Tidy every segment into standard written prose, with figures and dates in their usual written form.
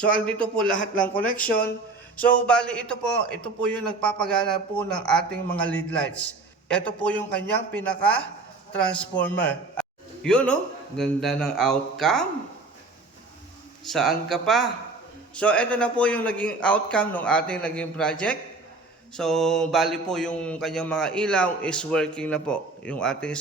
So andito po lahat ng connection. So bali ito po yung nagpapagana po ng ating mga lead lights. Ito po yung kanyang pinaka transformer. Yun ganda ng outcome. Saan ka pa? So ito na po yung naging outcome ng ating naging project. So bali po yung kanyang mga ilaw is working na po. Yung ating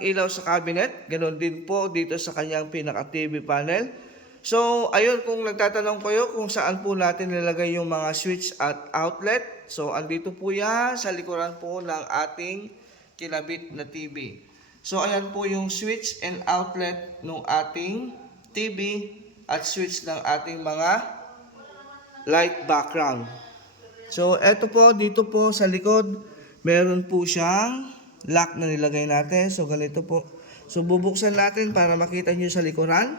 ilaw sa cabinet, ganoon din po dito sa kanyang pinaka TV panel. So ayun, kung nagtatanong kayo kung saan po natin nilagay yung mga switch at outlet. So andito po yan sa likuran po ng ating kinabit na TV. So ayan po yung switch and outlet ng ating TV at switch ng ating mga light background. So eto po, dito po sa likod, meron po siyang lock na nilagay natin. So ganito po. So bubuksan natin para makita nyo sa likuran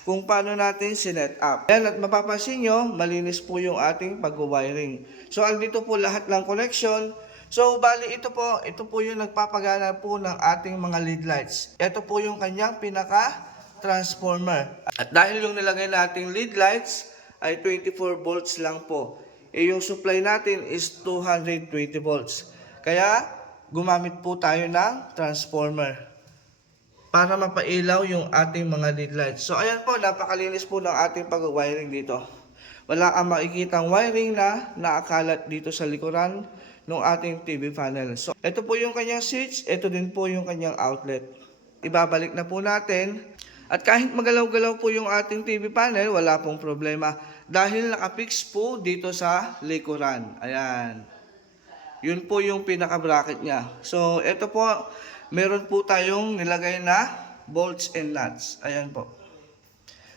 kung paano natin sinet up. Ayan, at mapapansin nyo, malinis po yung ating pag-wiring. So andito po lahat ng connection. So bali ito po yung nagpapagana po ng ating mga lead lights. Ito po yung kanyang pinaka transformer. At dahil yung nilagay nating lead lights ay 24 volts lang po. Yung supply natin is 220 volts. Kaya gumamit po tayo ng transformer para mapailaw yung ating mga lead lights. So ayan po, napakalinis po ng ating pag-wiring dito. Wala kang makikitang wiring na naakalat dito sa likuran ng ating TV panel. So ito po yung kanyang switch, ito din po yung kanyang outlet. Ibabalik na po natin. At kahit magalaw-galaw po yung ating TV panel, wala pong problema. Dahil nakapix po dito sa likuran. Ayan. Yun po yung pinaka-bracket niya. So ito po, meron po tayong nilagay na bolts and nuts. Ayan po.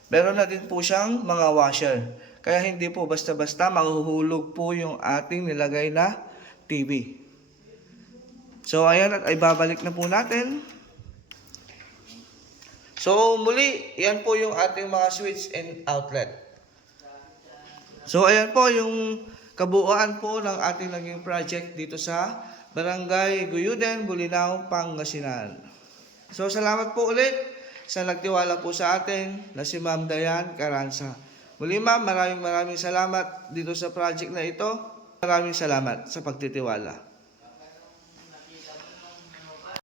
Meron na din po siyang mga washer. Kaya hindi po basta-basta mahuhulog po yung ating nilagay na TV. So ayan, at ay babalik na po natin. So muli, yan po yung ating mga switch and outlet. So ayan po yung kabuuan po ng ating naging project dito sa Barangay Guyuden, Bolinao, Pangasinan. So salamat po ulit sa nagtiwala po sa atin na si Ma'am Dayan Caranza. Muli ma'am, maraming salamat dito sa project na ito. Maraming salamat sa pagtitiwala.